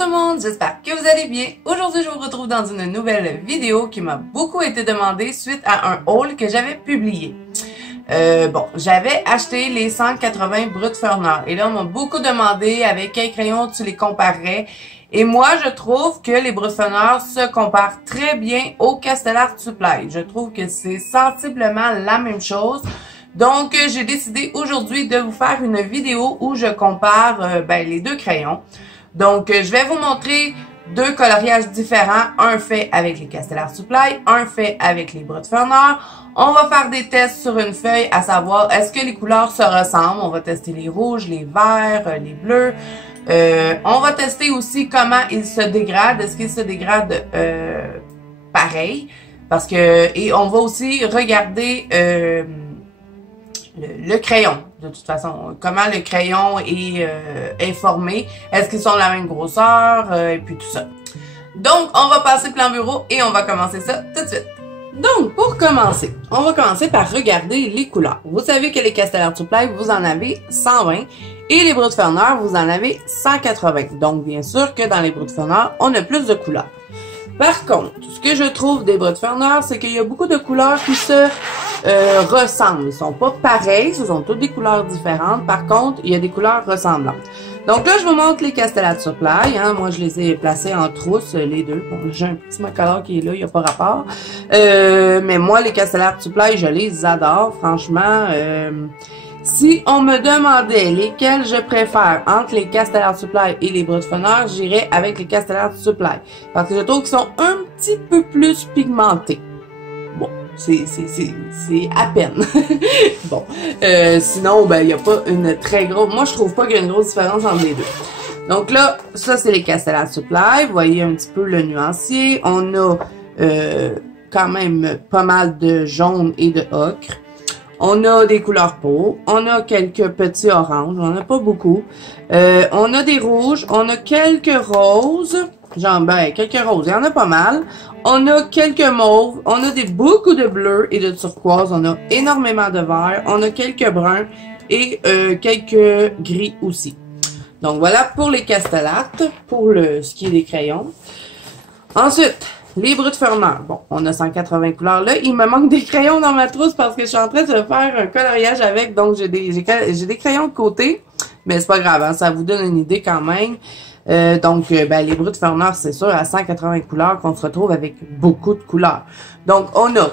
tout le monde, j'espère que vous allez bien. Aujourd'hui, je vous retrouve dans une nouvelle vidéo qui m'a beaucoup été demandée suite à un haul que j'avais publié. J'avais acheté les 180 Brut Furner et là, on m'a beaucoup demandé avec quel crayon tu les comparerais. Et moi, je trouve que les Brut Furner se comparent très bien au Castellart Supply. Je trouve que c'est sensiblement la même chose. Donc, j'ai décidé aujourd'hui de vous faire une vidéo où je compare les deux crayons. Donc, je vais vous montrer deux coloriages différents, un fait avec les Castellart Supply, un fait avec les Brut Furner. On va faire des tests sur une feuille à savoir est-ce que les couleurs se ressemblent. On va tester les rouges, les verts, les bleus. On va tester aussi comment ils se dégradent. Est-ce qu'ils se dégradent pareil? Parce que, et on va aussi regarder le crayon, de toute façon, comment le crayon est formé, est-ce qu'ils sont de la même grosseur, et puis tout ça. Donc, on va passer plan bureau et on va commencer ça tout de suite. Donc, pour commencer, on va commencer par regarder les couleurs. Vous savez que les Castellart Supply, vous en avez 120 et les Brut Furner, vous en avez 180. Donc, bien sûr que dans les Brut Furner, on a plus de couleurs. Par contre, ce que je trouve des Brut Furner, c'est qu'il y a beaucoup de couleurs qui se ressemblent. Ils sont pas pareils, ce sont toutes des couleurs différentes. Par contre, il y a des couleurs ressemblantes. Donc là, je vous montre les Castellart Supply. Moi, je les ai placés en trousse, les deux. Bon, j'ai un petit macolore qui est là, il n'y a pas rapport. Mais moi, les Castellart Supply, je les adore. Franchement, si on me demandait lesquels je préfère entre les Castellart Supply et les Brut Furner, j'irais avec les Castellart Supply. Parce que je trouve qu'ils sont un petit peu plus pigmentés. Bon, c'est à peine. Bon, sinon, il n'y a pas une très grosse... Moi, je trouve pas qu'il y a une grosse différence entre les deux. Donc là, ça, c'est les Castellart Supply. Vous voyez un petit peu le nuancier. On a quand même pas mal de jaune et de ocre. On a des couleurs peau, on a quelques petits oranges, on n'en a pas beaucoup. On a des rouges, on a quelques roses, quelques roses, il y en a pas mal. On a quelques mauves, on a beaucoup de bleus et de turquoise, on a énormément de vert, on a quelques bruns et quelques gris aussi. Donc voilà pour les Castellart, pour ce qui est des crayons. Ensuite, les Brut Furner. Bon, on a 180 couleurs là. Il me manque des crayons dans ma trousse parce que je suis en train de faire un coloriage avec. Donc, j'ai des crayons de côté. Mais c'est pas grave, hein, ça vous donne une idée quand même. Les Brut Furner, c'est sûr, à 180 couleurs qu'on se retrouve avec beaucoup de couleurs. Donc, on a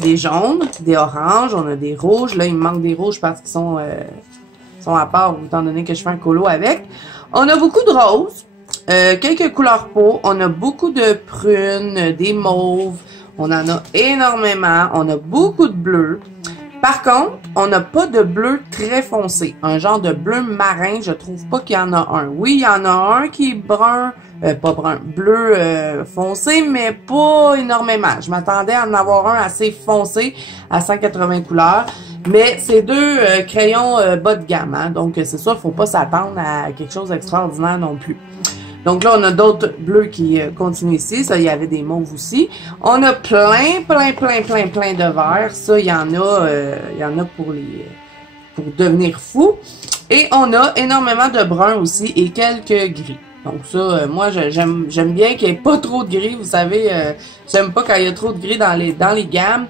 des jaunes, des oranges, on a des rouges. Là, il me manque des rouges parce qu'ils sont à part, étant donné que je fais un colo avec. On a beaucoup de roses. Quelques couleurs peau, on a beaucoup de prunes, des mauves, on en a énormément, on a beaucoup de bleu. Par contre, on n'a pas de bleu très foncé, un genre de bleu marin, je trouve pas qu'il y en a un. Oui, il y en a un qui est brun, bleu foncé, mais pas énormément. Je m'attendais à en avoir un assez foncé à 180 couleurs. Mais c'est deux crayons bas de gamme, hein, donc c'est sûr, faut pas s'attendre à quelque chose d'extraordinaire non plus. Donc là, on a d'autres bleus qui continuent ici. Ça, il y avait des mauves aussi. On a plein de verts. Ça, il y en a pour devenir fou. Et on a énormément de bruns aussi et quelques gris. Donc ça, moi, j'aime bien qu'il n'y ait pas trop de gris. Vous savez, j'aime pas quand il y a trop de gris dans les gammes.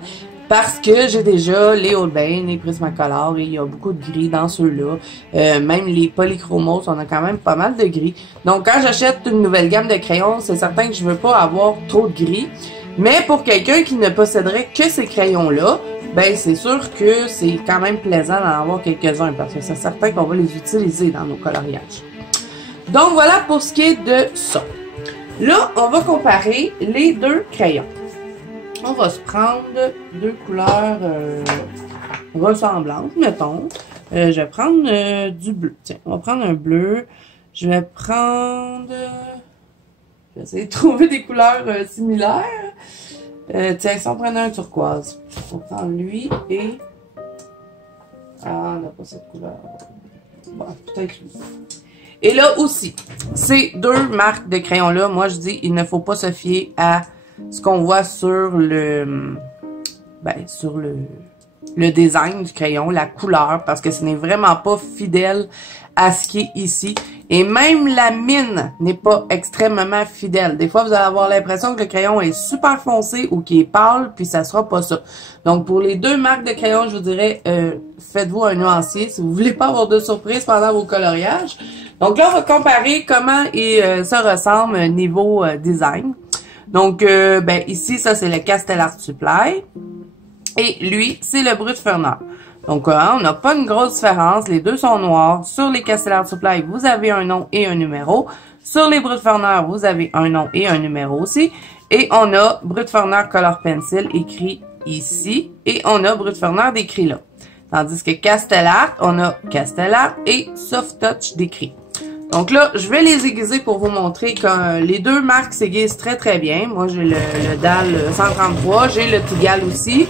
Parce que j'ai déjà les Holbein, les Prismacolor et il y a beaucoup de gris dans ceux-là. Même les Polychromos, on a quand même pas mal de gris. Donc quand j'achète une nouvelle gamme de crayons, c'est certain que je veux pas avoir trop de gris. Mais pour quelqu'un qui ne posséderait que ces crayons-là, c'est sûr que c'est quand même plaisant d'en avoir quelques-uns parce que c'est certain qu'on va les utiliser dans nos coloriages. Donc voilà pour ce qui est de ça. Là, on va comparer les deux crayons. On va se prendre deux couleurs ressemblantes, mettons. Je vais prendre du bleu. Tiens, on va prendre un bleu. Je vais essayer de trouver des couleurs similaires. Tiens, si on prenait un turquoise. On va prendre lui et... Ah, on n'a pas cette couleur. Bon, peut-être lui. Et là aussi, ces deux marques de crayons-là, moi je dis, il ne faut pas se fier à ce qu'on voit sur le le design du crayon, la couleur, parce que ce n'est vraiment pas fidèle à ce qui est ici. Et même la mine n'est pas extrêmement fidèle. Des fois, vous allez avoir l'impression que le crayon est super foncé ou qu'il est pâle, puis ça sera pas ça. Donc, pour les deux marques de crayon, je vous dirais, faites-vous un nuancier si vous voulez pas avoir de surprise pendant vos coloriages. Donc là, on va comparer comment ils se ressemblent niveau design. Donc, ben ici, ça, c'est le Castellart Supply. Et lui, c'est le Brut Furner. Donc, on n'a pas une grosse différence. Les deux sont noirs. Sur les Castellart Supply, vous avez un nom et un numéro. Sur les Brut Furner, vous avez un nom et un numéro aussi. Et on a Brut Furner Color Pencil écrit ici. Et on a Brut Furner décrit là. Tandis que Castellart, on a Castellart et Soft Touch décrit. Donc là, je vais les aiguiser pour vous montrer que les deux marques s'aiguisent très très bien. Moi, j'ai le DAL 133, j'ai le Tigal aussi.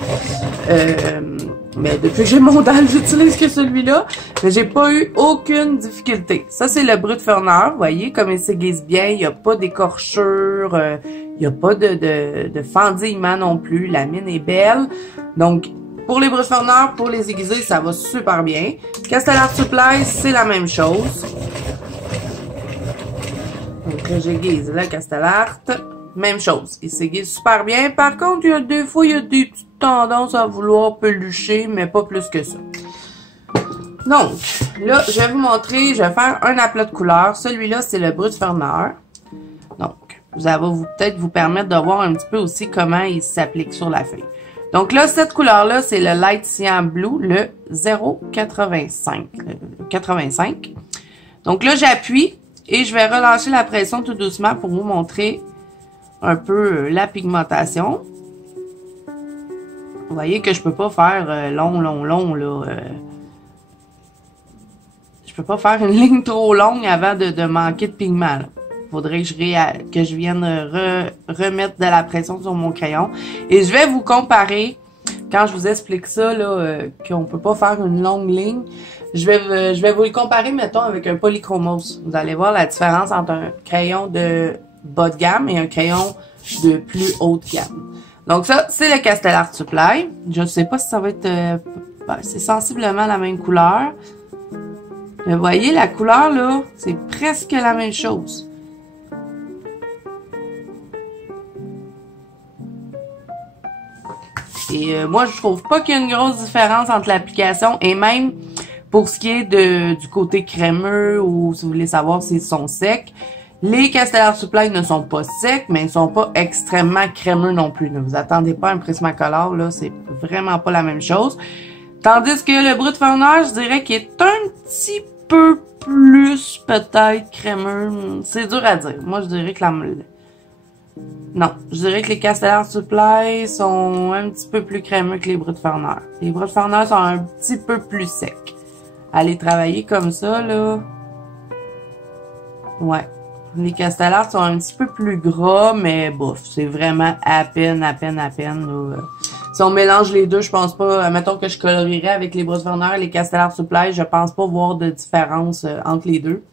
Mais depuis que j'ai mon DAL, j'utilise que celui-là. Mais j'ai pas eu aucune difficulté. Ça, c'est le Brut Furner. Vous voyez comme il s'aiguise bien. Il n'y a pas d'écorchure. Il n'y a pas de fendillement non plus. La mine est belle. Donc, pour les Brut Furner, pour les aiguiser, ça va super bien. Castellart Supply, c'est la même chose. Donc là, j'aiguise le Castellart. Même chose. Il s'aiguise super bien. Par contre, il y a des fois, il y a des petites tendances à vouloir pelucher, mais pas plus que ça. Donc, là, je vais vous montrer, je vais faire un aplat de couleur. Celui-là, c'est le Brut Furner. Donc, ça va peut-être vous permettre de voir un petit peu aussi comment il s'applique sur la feuille. Donc là, cette couleur-là, c'est le Light Cyan Blue, le 0,85. 85. Donc là, j'appuie. Et je vais relâcher la pression tout doucement pour vous montrer un peu la pigmentation. Vous voyez que je peux pas faire long, là. Je peux pas faire une ligne trop longue avant de manquer de pigment. Il faudrait que je vienne remettre de la pression sur mon crayon. Et je vais vous comparer, quand je vous explique ça, là, qu'on peut pas faire une longue ligne. Je vais vous le comparer, mettons, avec un polychromos. Vous allez voir la différence entre un crayon de bas de gamme et un crayon de plus haute gamme. Donc ça, c'est le Castellart Supply. Je ne sais pas si ça va être... c'est sensiblement la même couleur. Mais vous voyez, la couleur, là, c'est presque la même chose. Et moi, je trouve pas qu'il y a une grosse différence entre l'application et même... Pour ce qui est du côté crémeux ou si vous voulez savoir s'ils sont secs, les Castellart Supply ne sont pas secs, mais ils ne sont pas extrêmement crémeux non plus. Ne vous attendez pas à un Prismacolor, là, c'est vraiment pas la même chose. Tandis que le Brut Furner, je dirais qu'il est un petit peu plus peut-être crémeux. C'est dur à dire. Moi, je dirais que non, je dirais que les Castellart Supply sont un petit peu plus crémeux que les Brut Furner. Les Brut Furner sont un petit peu plus secs. Aller travailler comme ça, là. Ouais. Les Castellart sont un petit peu plus gras, mais bof, c'est vraiment à peine, là. Si on mélange les deux, je pense pas, mettons que je colorierais avec les Brut Furner et les Castellart Supply, je pense pas voir de différence entre les deux.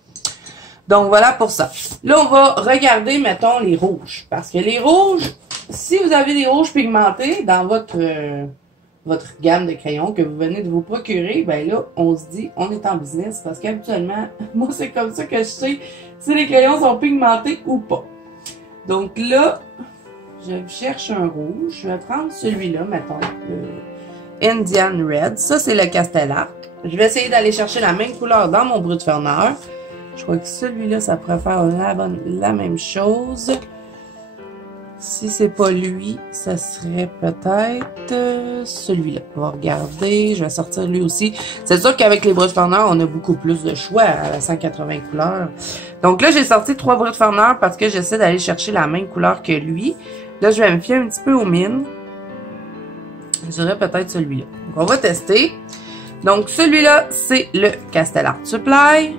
Donc voilà pour ça. Là, on va regarder, mettons, les rouges. Parce que les rouges, si vous avez des rouges pigmentés dans votre gamme de crayons que vous venez de vous procurer, ben là, on se dit, on est en business parce qu'habituellement, moi, c'est comme ça que je sais si les crayons sont pigmentés ou pas. Donc là, je cherche un rouge. Je vais prendre celui-là, mettons, le Indian Red. Ça, c'est le Castellart. Je vais essayer d'aller chercher la même couleur dans mon Brut Furner. Je crois que celui-là, ça pourrait faire la même chose. Si c'est pas lui, ça serait peut-être celui-là. On va regarder. Je vais sortir lui aussi. C'est sûr qu'avec les Brut Furner, on a beaucoup plus de choix à 180 couleurs. Donc là, j'ai sorti 3 Brut Furner parce que j'essaie d'aller chercher la même couleur que lui. Là, je vais me fier un petit peu aux mines. Je dirais peut-être celui-là. Donc, on va tester. Donc, celui-là, c'est le Castellart Supply.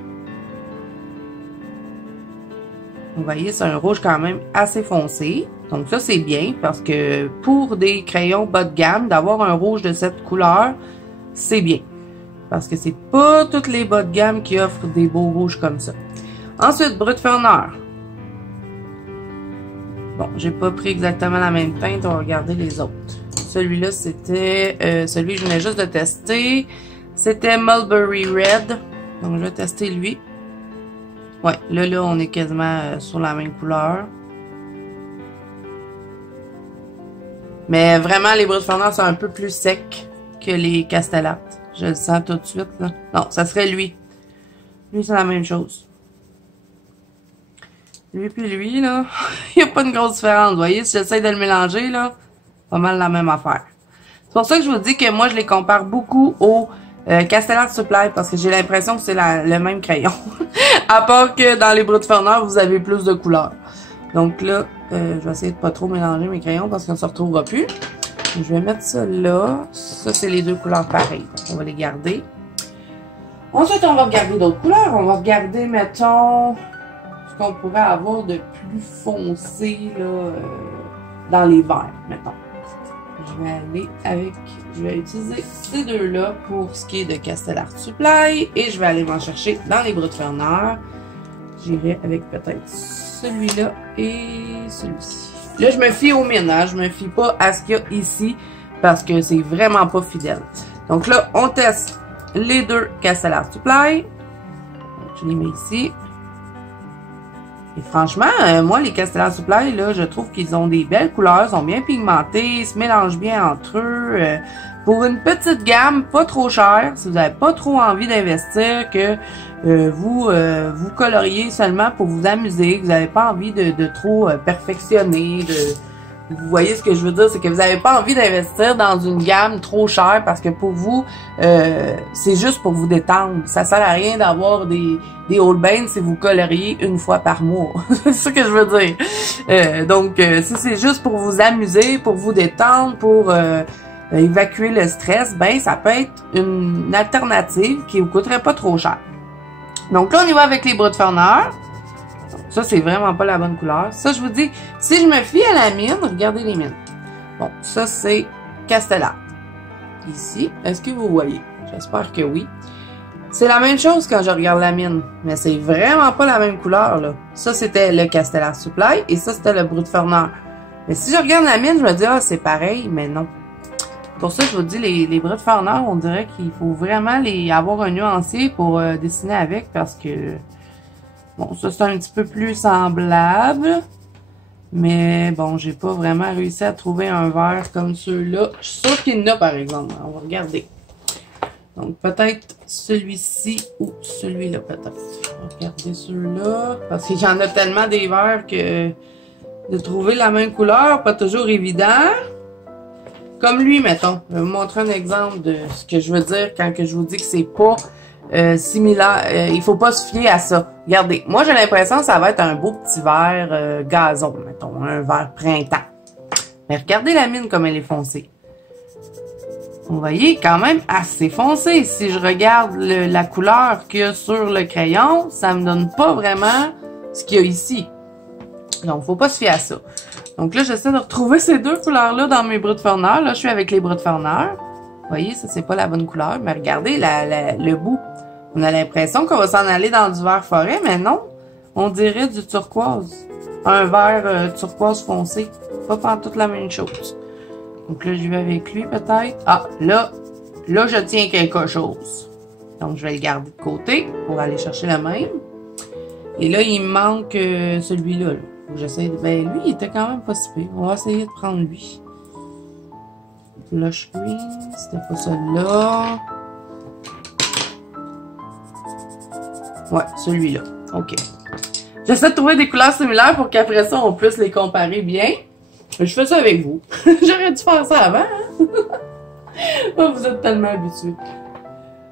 Vous voyez, c'est un rouge quand même assez foncé. Donc ça, c'est bien parce que pour des crayons bas de gamme, d'avoir un rouge de cette couleur, c'est bien. Parce que c'est pas toutes les bas de gamme qui offrent des beaux rouges comme ça. Ensuite, Brut Furner. Bon, j'ai pas pris exactement la même teinte, on va regarder les autres. Celui-là, c'était celui que je venais juste de tester. C'était Mulberry Red. Donc, je vais tester lui. Ouais, là, on est quasiment sur la même couleur. Mais vraiment, les Brut Ferner sont un peu plus secs que les Castellates. Je le sens tout de suite, là. Non, ça serait lui. Lui, c'est la même chose. Lui puis lui, là, il n'y a pas une grosse différence. Vous voyez, si j'essaie de le mélanger, là, pas mal la même affaire. C'est pour ça que je vous dis que moi, je les compare beaucoup au Castellar Supply parce que j'ai l'impression que c'est le même crayon. À part que dans les Brut Ferner, vous avez plus de couleurs. Donc là, je vais essayer de pas trop mélanger mes crayons parce qu'on ne se retrouvera plus. Je vais mettre ça là. Ça, c'est les deux couleurs pareilles. On va les garder. Ensuite, on va regarder d'autres couleurs. On va regarder, mettons, ce qu'on pourrait avoir de plus foncé là, dans les verts, mettons. Je vais utiliser ces deux-là pour ce qui est de Castellar Supply et je vais aller m'en chercher dans les Brut Ferner. J'irai avec peut-être celui-là et celui-ci. Là, je me fie aux mines, hein? Je me fie pas à ce qu'il y a ici parce que c'est vraiment pas fidèle. Donc là, on teste les deux Castellar Supply. Je les mets ici. Et franchement, moi, les Castellar Supply, là, je trouve qu'ils ont des belles couleurs, sont bien pigmentés, ils se mélangent bien entre eux. Pour une petite gamme, pas trop chère, si vous n'avez pas trop envie d'investir, que vous coloriez seulement pour vous amuser, que vous n'avez pas envie de trop perfectionner, vous voyez ce que je veux dire, c'est que vous n'avez pas envie d'investir dans une gamme trop chère parce que pour vous, c'est juste pour vous détendre. Ça sert à rien d'avoir des Holbein si vous coloriez une fois par mois. C'est ce que je veux dire. Donc, si c'est juste pour vous amuser, pour vous détendre, pour évacuer le stress, ben ça peut être une alternative qui vous coûterait pas trop cher. Donc là, on y va avec les Brut Ferner. Ça, c'est vraiment pas la bonne couleur. Ça, je vous dis, si je me fie à la mine, regardez les mines. Bon, ça, c'est Castellar. Ici, est-ce que vous voyez? J'espère que oui. C'est la même chose quand je regarde la mine, mais c'est vraiment pas la même couleur, là. Ça, c'était le Castellar Supply et ça, c'était le Brut Ferner. Mais si je regarde la mine, je me dis, ah, c'est pareil, mais non. Pour ça, je vous dis, les Brut Ferner, on dirait qu'il faut vraiment avoir un nuancier pour dessiner avec parce que... Bon, ça, c'est un petit peu plus semblable. Mais bon, j'ai pas vraiment réussi à trouver un vert comme ceux-là. Je suis sûre qu'il y en a, par exemple. On va regarder. Donc, peut-être celui-ci ou celui-là, peut-être. On va regarder ceux-là. Parce qu'il y en a tellement des verts que de trouver la même couleur, pas toujours évident. Comme lui, mettons. Je vais vous montrer un exemple de ce que je veux dire quand que je vous dis que c'est pas... similaire, il faut pas se fier à ça. Regardez, moi j'ai l'impression que ça va être un beau petit vert gazon, mettons, un vert printemps. Mais regardez la mine comme elle est foncée. Vous voyez, quand même assez foncé. Si je regarde la couleur qu'il y a sur le crayon, ça me donne pas vraiment ce qu'il y a ici. Donc, faut pas se fier à ça. Donc là, j'essaie de retrouver ces deux couleurs-là dans mes Brut Ferner. Là, je suis avec les Brut Ferner. Vous voyez, ça, c'est pas la bonne couleur. Mais regardez le bout. On a l'impression qu'on va s'en aller dans du vert forêt, mais non. On dirait du turquoise. Un vert turquoise foncé. Pas toute la même chose. Donc là, je vais avec lui peut-être. Ah, là, je tiens quelque chose. Donc, je vais le garder de côté pour aller chercher le même. Et là, il me manque celui-là. J'essaie de... Ben, lui, il était quand même pas si pire. On va essayer de prendre lui. Lush Green, c'était pas celui-là. Ouais, celui-là. OK. J'essaie de trouver des couleurs similaires pour qu'après ça, on puisse les comparer bien. Je fais ça avec vous. J'aurais dû faire ça avant, hein? Oh, vous êtes tellement habitués.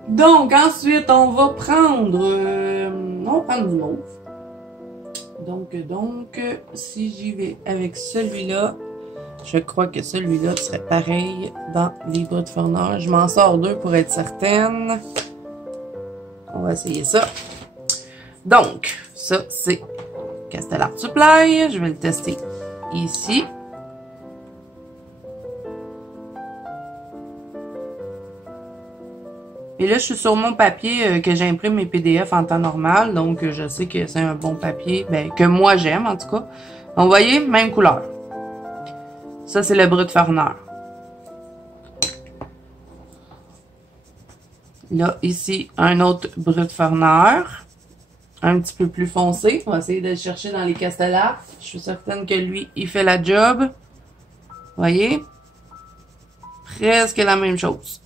Donc, ensuite, on va prendre... on va prendre du mauve. Donc, si j'y vais avec celui-là, je crois que celui-là serait pareil dans les Brut Ferner. Je m'en sors deux pour être certaine. On va essayer ça. Donc, ça, c'est Castellar Supply. Je vais le tester ici. Et là, je suis sur mon papier que j'imprime mes PDF en temps normal. Donc, je sais que c'est un bon papier. Ben, que moi, j'aime, en tout cas. Donc, vous voyez, même couleur. Ça, c'est le Brut Ferner. Là, ici, un autre brut Farneur. Un petit peu plus foncé. On va essayer de le chercher dans les castellars. Je suis certaine que lui, il fait la job. Voyez? Presque la même chose.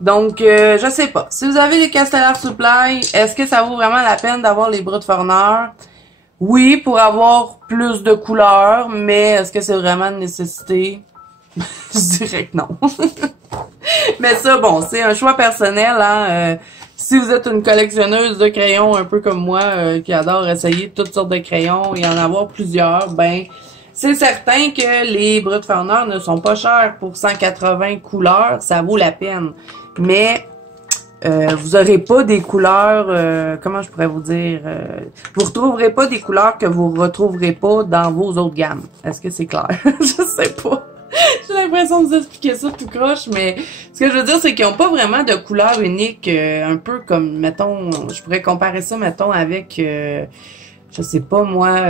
Donc, je sais pas. Si vous avez des Castellar Supply, est-ce que ça vaut vraiment la peine d'avoir les brut Farneur? Oui, pour avoir plus de couleurs, mais est-ce que c'est vraiment une nécessité? Je dirais que non. Mais ça, bon, c'est un choix personnel, hein. Si vous êtes une collectionneuse de crayons, un peu comme moi, qui adore essayer toutes sortes de crayons et en avoir plusieurs, ben, c'est certain que les brut Farneur ne sont pas chers pour 180 couleurs, ça vaut la peine. Mais vous aurez pas des couleurs, comment je pourrais vous dire, vous retrouverez pas des couleurs que vous retrouverez pas dans vos autres gammes. Est-ce que c'est clair? Je sais pas. J'ai l'impression de vous expliquer ça tout croche, mais ce que je veux dire, c'est qu'ils n'ont pas vraiment de couleur unique, un peu comme, mettons, je pourrais comparer ça, mettons, avec, je sais pas moi,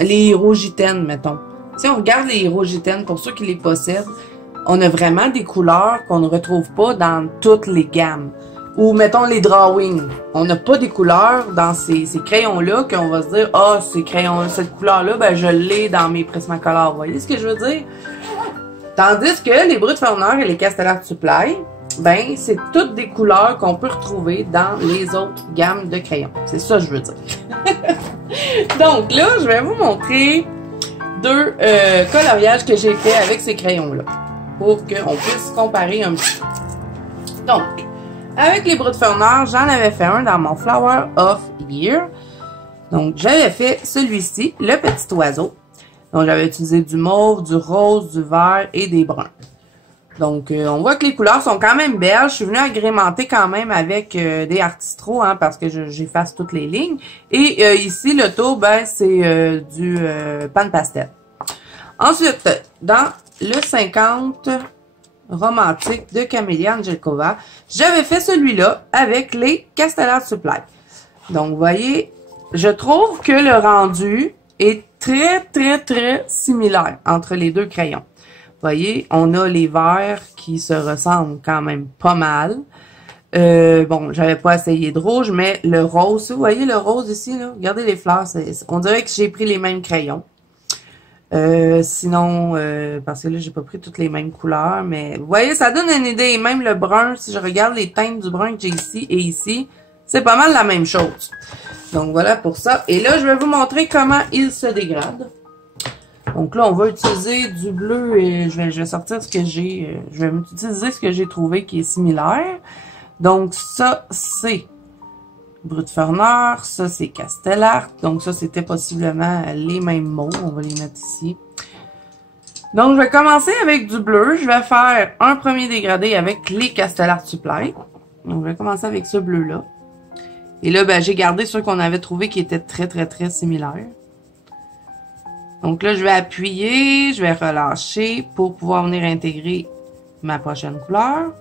les Hirogiten, mettons. Si on regarde les Hirogiten, pour ceux qui les possèdent, on a vraiment des couleurs qu'on ne retrouve pas dans toutes les gammes. Ou, mettons, les drawings. On n'a pas des couleurs dans ces crayons-là qu'on va se dire, ah, cette couleur-là, ben, je l'ai dans mes Prismacolor. Vous voyez ce que je veux dire? Tandis que les brut Farneur et les Castellar Supply, ben, c'est toutes des couleurs qu'on peut retrouver dans les autres gammes de crayons. C'est ça que je veux dire. Donc, là, je vais vous montrer deux coloriages que j'ai fait avec ces crayons-là. Pour qu'on puisse comparer un petit peu. Donc, avec les brut Farneur, j'en avais fait un dans mon Flower of Year. Donc, j'avais fait celui-ci, le petit oiseau. Donc, j'avais utilisé du mauve, du rose, du vert et des bruns. Donc, on voit que les couleurs sont quand même belles. Je suis venue agrémenter quand même avec des artistros, hein, parce que j'efface toutes les lignes. Et ici, le tour, ben, c'est du pan pastel. Ensuite, dans le 50 romantique de Camélia Angelkova, j'avais fait celui-là avec les Castellar Supply. Donc, vous voyez, je trouve que le rendu est très similaire entre les deux crayons. Vous voyez, on a les verts qui se ressemblent quand même pas mal. Bon, j'avais pas essayé de rouge, mais le rose, vous voyez le rose ici, là, regardez les fleurs, on dirait que j'ai pris les mêmes crayons. Sinon, parce que là, j'ai pas pris toutes les mêmes couleurs, mais vous voyez, ça donne une idée. Même le brun, si je regarde les teintes du brun que j'ai ici et ici, c'est pas mal la même chose. Donc, voilà pour ça. Et là, je vais vous montrer comment il se dégrade. Donc là, on va utiliser du bleu et je vais sortir ce que j'ai. Je vais utiliser ce que j'ai trouvé qui est similaire. Donc, ça, c'est brut Farneur. Ça, c'est Castellar. Donc, ça, c'était possiblement les mêmes mots. On va les mettre ici. Donc, je vais commencer avec du bleu. Je vais faire un premier dégradé avec les Castellar Supply. Donc, je vais commencer avec ce bleu-là. Et là, ben, j'ai gardé ceux qu'on avait trouvé qui étaient très similaires. Donc là, je vais appuyer, je vais relâcher pour pouvoir venir intégrer ma prochaine couleur.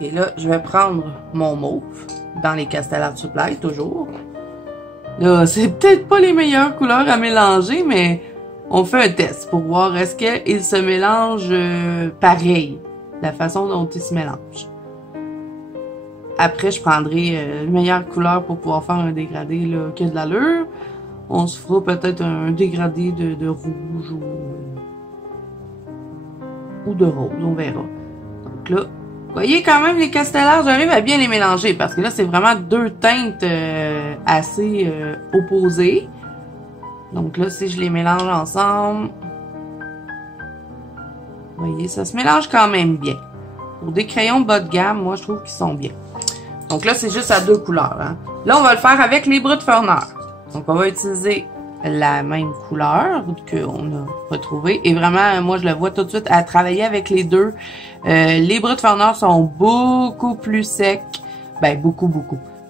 Et là, je vais prendre mon mauve dans les Castellar Supply, toujours. Là, c'est peut-être pas les meilleures couleurs à mélanger, mais on fait un test pour voir est-ce qu'ils se mélangent pareil. La façon dont ils se mélangent. Après, je prendrai une meilleure couleur pour pouvoir faire un dégradé là, qui a de l'allure. On se fera peut-être un dégradé de rouge ou de rose, on verra. Donc là, vous voyez quand même les Castellar, j'arrive à bien les mélanger parce que là, c'est vraiment deux teintes assez opposées. Donc là, si je les mélange ensemble... Vous voyez, ça se mélange quand même bien. Pour des crayons bas de gamme, moi, je trouve qu'ils sont bien. Donc là, c'est juste à deux couleurs. Hein. Là, on va le faire avec les brut Farneur. Donc, on va utiliser la même couleur qu'on a retrouvée. Et vraiment, moi, je le vois tout de suite à travailler avec les deux. Les brut Farneur sont beaucoup plus secs. Ben, beaucoup.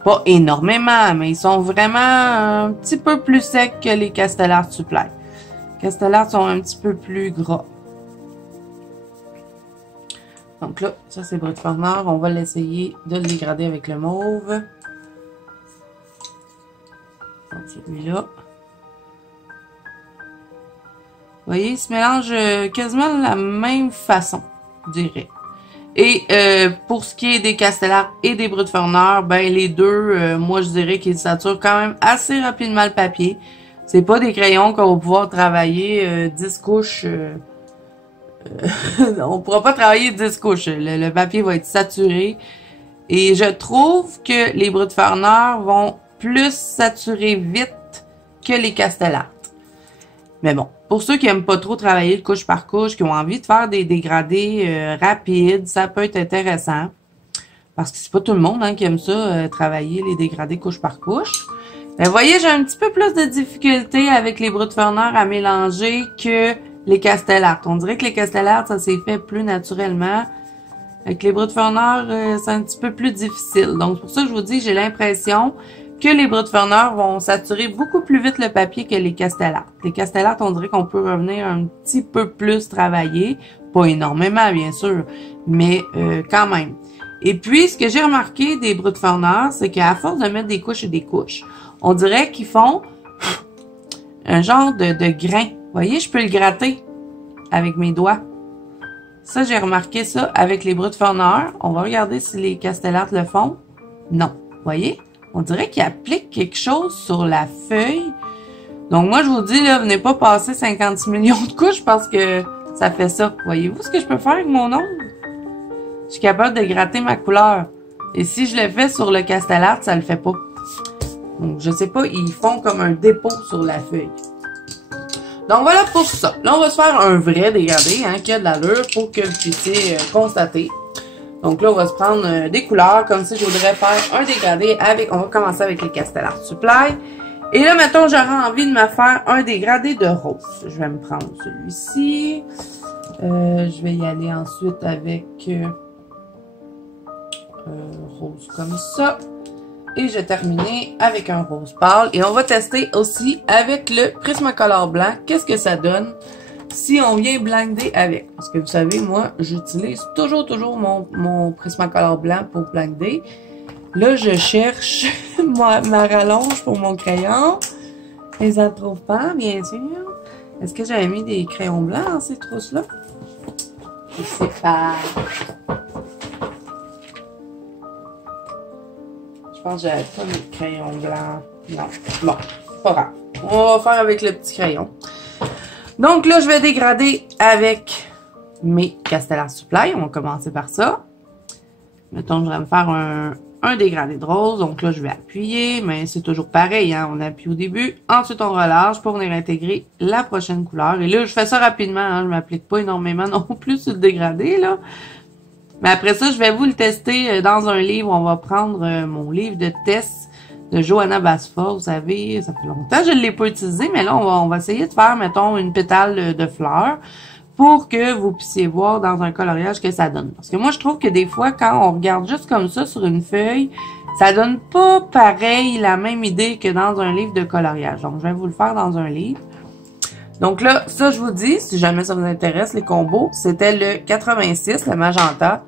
Pas énormément, mais ils sont vraiment un petit peu plus secs que les Castellar Supply. Les Castellar sont un petit peu plus gras. Donc là, ça c'est brut Farneur. On va l'essayer de le dégrader avec le mauve. Donc celui-là. Vous voyez, ils se mélangent quasiment de la même façon, je dirais. Et pour ce qui est des Castellax et des Brut Forneur, ben les deux, moi je dirais qu'ils saturent quand même assez rapidement le papier. C'est pas des crayons qu'on va pouvoir travailler 10 couches. On pourra pas travailler 10 couches. Le papier va être saturé. Et je trouve que les Brut Forneur vont plus saturer vite que les Castellax. Mais bon, pour ceux qui aiment pas trop travailler de couche par couche, qui ont envie de faire des dégradés rapides, ça peut être intéressant. Parce que c'est pas tout le monde qui aime ça, travailler les dégradés couche par couche. Mais vous voyez, j'ai un petit peu plus de difficulté avec les Brut Forneur à mélanger que les Castellax. On dirait que les Castellax, ça s'est fait plus naturellement. Avec les Brut Forneur, c'est un petit peu plus difficile. Donc, c'est pour ça que je vous dis, j'ai l'impression que les Brut Forneur vont saturer beaucoup plus vite le papier que les Castellax. Les Castellax, on dirait qu'on peut revenir un petit peu plus travailler. Pas énormément, bien sûr, mais quand même. Et puis, ce que j'ai remarqué des Brut Forneur, c'est qu'à force de mettre des couches et des couches, on dirait qu'ils font un genre de grain. Vous voyez, je peux le gratter avec mes doigts. Ça, j'ai remarqué ça avec les Brut Forneur. On va regarder si les Castellax le font. Non. Vous voyez? On dirait qu'ils appliquent quelque chose sur la feuille. Donc, moi, je vous dis, là, venez pas passer 56 millions de couches parce que ça fait ça. Voyez-vous ce que je peux faire avec mon ongle? Je suis capable de gratter ma couleur. Et si je le fais sur le Castellax, ça le fait pas. Donc, je sais pas, ils font comme un dépôt sur la feuille. Donc, voilà pour ça. Là, on va se faire un vrai dégradé, qui a de l'allure pour que vous puissiez constater. Donc là, on va se prendre des couleurs, comme si je voudrais faire un dégradé avec... On va commencer avec les Castellax Supply. Et là, mettons, j'aurais envie de me faire un dégradé de rose. Je vais me prendre celui-ci. Je vais y aller ensuite avec rose comme ça. Et je vais terminer avec un rose pâle. Et on va tester aussi avec le Prismacolor blanc. Qu'est-ce que ça donne si on vient blinder avec? Parce que vous savez, moi, j'utilise toujours mon Prismacolor blanc pour blinder. Là, je cherche ma rallonge pour mon crayon. Je les en trouve pas, bien sûr. Est-ce que j'avais mis des crayons blancs dans ces trousses-là? Je sais pas. Je pense que j'avais pas mis de crayon blanc. Non. Bon, pas grave. On va faire avec le petit crayon. Donc là, je vais dégrader avec mes Castellax Supply. On va commencer par ça. Mettons, je vais me faire un dégradé de rose. Donc là, je vais appuyer, mais c'est toujours pareil. On appuie au début, ensuite on relâche pour venir intégrer la prochaine couleur. Et là, je fais ça rapidement. Je ne m'applique pas énormément non plus sur le dégradé, là. Mais après ça, je vais vous le tester dans un livre. On va prendre mon livre de test de Johanna Basford. Vous savez, ça fait longtemps que je ne l'ai pas utilisé, mais là, on va essayer de faire, mettons, une pétale de fleurs pour que vous puissiez voir dans un coloriage que ça donne. Parce que moi, je trouve que des fois, quand on regarde juste comme ça sur une feuille, ça donne pas pareil la même idée que dans un livre de coloriage. Donc, je vais vous le faire dans un livre. Donc là, ça, je vous dis, si jamais ça vous intéresse, les combos, c'était le 86, le magenta.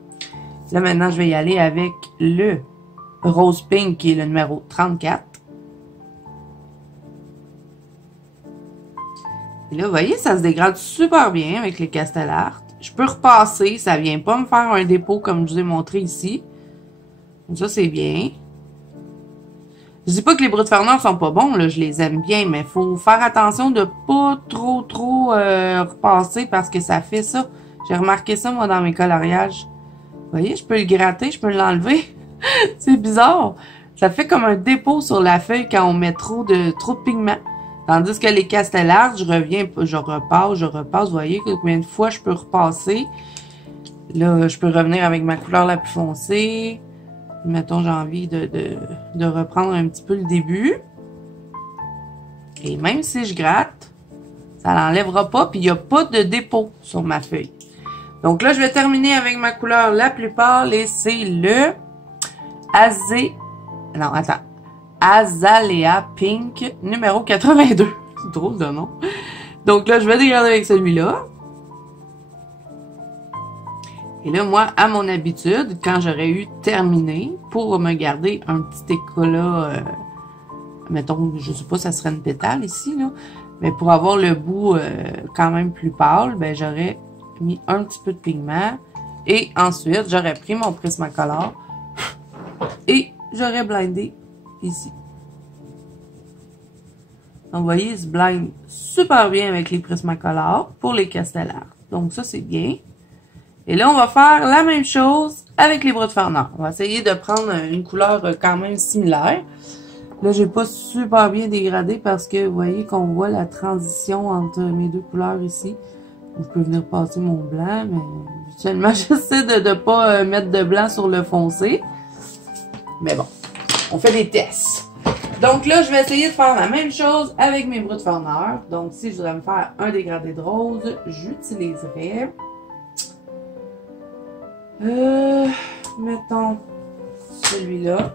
Là, maintenant, je vais y aller avec le rose pink, qui est le numéro 34. Et là, vous voyez, ça se dégrade super bien avec les Castellax. Je peux repasser, ça vient pas me faire un dépôt comme je vous ai montré ici. Donc ça, c'est bien. Je dis pas que les Brut Forneur sont pas bons, là, je les aime bien, mais il faut faire attention de pas trop repasser parce que ça fait ça. J'ai remarqué ça, moi, dans mes coloriages. Vous voyez, je peux le gratter, je peux l'enlever. C'est bizarre. Ça fait comme un dépôt sur la feuille quand on met trop de pigments. Tandis que les Castellax, je repasse. Vous voyez combien de fois je peux repasser. Là, je peux revenir avec ma couleur la plus foncée. Mettons, j'ai envie de reprendre un petit peu le début. Et même si je gratte, ça l'enlèvera pas, puis il n'y a pas de dépôt sur ma feuille. Donc là, je vais terminer avec ma couleur la plus pâle et c'est le Azalea Pink numéro 82. C'est drôle de nom. Donc là, je vais dégrader avec celui-là. Et là, moi, à mon habitude, quand j'aurais eu terminé, pour me garder un petit éclat, mettons, je sais pas, ça serait une pétale ici, là. Mais pour avoir le bout quand même plus pâle, ben j'aurais mis un petit peu de pigment. Et ensuite, j'aurais pris mon Prismacolor et j'aurais blindé ici. Donc, vous voyez, il se blinde super bien avec les Prismacolor pour les Castellar. Donc, ça, c'est bien. Et là, on va faire la même chose avec les bras de fer noir. On va essayer de prendre une couleur quand même similaire. Là, j'ai pas super bien dégradé parce que vous voyez qu'on voit la transition entre mes deux couleurs ici. Je peux venir passer mon blanc, mais actuellement, j'essaie de ne pas mettre de blanc sur le foncé. Mais bon, on fait des tests. Donc là, je vais essayer de faire la même chose avec mes brous de fer noir. Donc, si je voudrais me faire un dégradé de rose, j'utiliserais... mettons celui-là.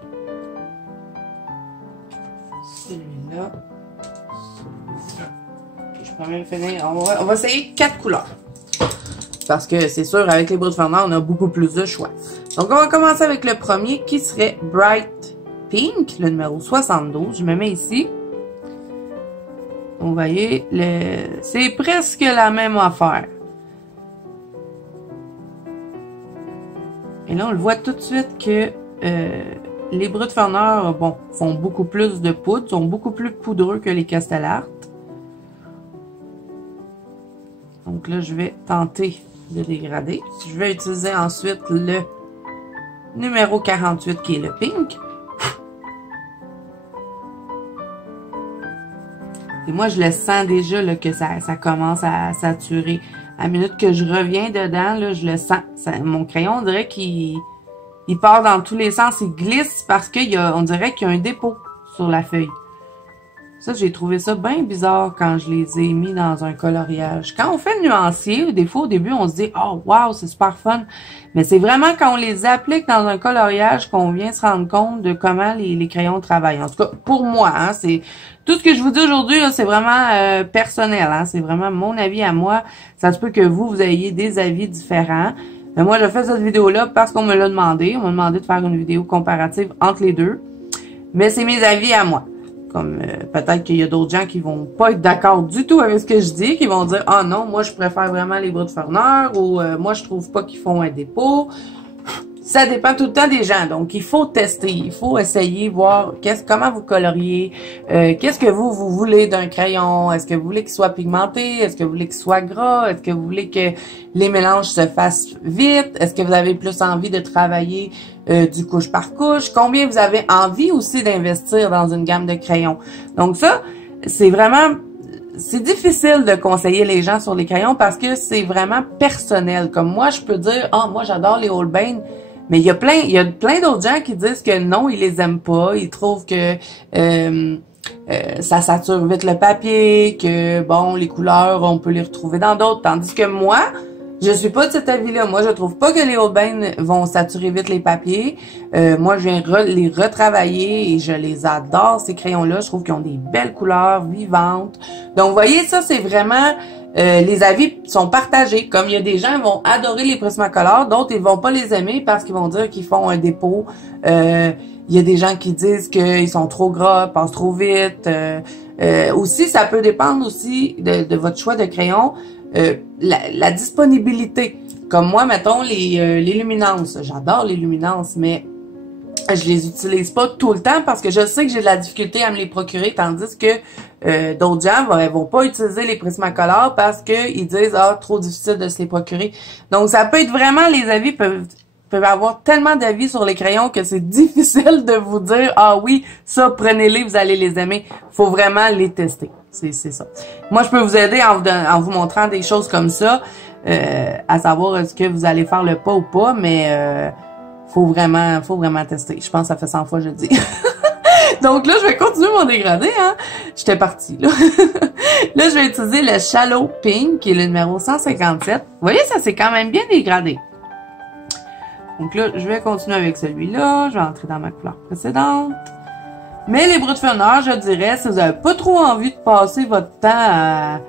Celui-là. Celui-là. Je peux même finir. On va essayer 4 couleurs. Parce que c'est sûr, avec les brous de fer noir, on a beaucoup plus de choix. Donc, on va commencer avec le premier qui serait Bright Pink, le numéro 72. Je me mets ici. Vous voyez, c'est presque la même affaire. Et là, on le voit tout de suite que les brous de fer noir, bon, font beaucoup plus de poudre, sont beaucoup plus poudreux que les Castellar. Donc là, je vais tenter de dégrader. Je vais utiliser ensuite le numéro 48 qui est le pink. Et moi, je le sens déjà là, que ça commence à saturer. À la minute que je reviens dedans, là, je le sens. Mon crayon, on dirait qu'il part dans tous les sens. Il glisse parce qu'on dirait qu'il y a un dépôt sur la feuille. Ça, j'ai trouvé ça bien bizarre quand je les ai mis dans un coloriage. Quand on fait le nuancier, des fois, au début, on se dit « Oh, wow, c'est super fun! » Mais c'est vraiment quand on les applique dans un coloriage qu'on vient se rendre compte de comment les crayons travaillent. En tout cas, pour moi, hein, c'est tout ce que je vous dis aujourd'hui, c'est vraiment personnel. Hein, c'est vraiment mon avis à moi. Ça se peut que vous ayez des avis différents. Mais moi, je fais cette vidéo-là parce qu'on me l'a demandé. On m'a demandé de faire une vidéo comparative entre les deux. Mais c'est mes avis à moi. Comme peut-être qu'il y a d'autres gens qui vont pas être d'accord du tout avec ce que je dis, qui vont dire « Ah non, moi je préfère vraiment les brous de fer noir » ou « Moi je trouve pas qu'ils font un dépôt ». Ça dépend tout le temps des gens. Donc, il faut tester, il faut essayer, voir comment vous coloriez, qu'est-ce que vous voulez d'un crayon. Est-ce que vous voulez qu'il soit pigmenté? Est-ce que vous voulez qu'il soit gras? Est-ce que vous voulez que les mélanges se fassent vite? Est-ce que vous avez plus envie de travailler du couche par couche? Combien vous avez envie aussi d'investir dans une gamme de crayons? Donc ça, c'est vraiment... C'est difficile de conseiller les gens sur les crayons parce que c'est vraiment personnel. Comme moi, je peux dire « Ah, moi j'adore les Holbein ». Mais il y a plein d'autres gens qui disent que non, ils les aiment pas. Ils trouvent que ça sature vite le papier, que bon, les couleurs, on peut les retrouver dans d'autres. Tandis que moi, je suis pas de cet avis-là. Moi, je trouve pas que les Holbein vont saturer vite les papiers. Moi, je viens les retravailler et je les adore, ces crayons-là. Je trouve qu'ils ont des belles couleurs vivantes. Donc, vous voyez, ça, c'est vraiment... les avis sont partagés. Comme il y a des gens qui vont adorer les Prismacolor, d'autres ils vont pas les aimer parce qu'ils vont dire qu'ils font un dépôt. Il y a des gens qui disent qu'ils sont trop gras, passent trop vite. Aussi, ça peut dépendre aussi de votre choix de crayon. La disponibilité. Comme moi, mettons, les luminances. J'adore les luminances, mais je les utilise pas tout le temps parce que je sais que j'ai de la difficulté à me les procurer, tandis que d'autres gens vont pas utiliser les Prismacolor parce que ils disent « Ah, trop difficile de se les procurer ». Donc, ça peut être vraiment, les avis peuvent avoir tellement d'avis sur les crayons que c'est difficile de vous dire « Ah oui, ça, prenez-les, vous allez les aimer ». Faut vraiment les tester. C'est ça. Moi, je peux vous aider en vous montrant des choses comme ça, à savoir est-ce que vous allez faire le pas ou pas, mais faut vraiment tester. Je pense que ça fait 100 fois que je le dis. Donc là, je vais continuer mon dégradé, hein. J'étais partie, là. Là, je vais utiliser le Shallow Pink, qui est le numéro 157. Vous voyez, ça s'est quand même bien dégradé. Donc là, je vais continuer avec celui-là. Je vais entrer dans ma couleur précédente. Mais les brous de fer noir, je dirais, si vous n'avez pas trop envie de passer votre temps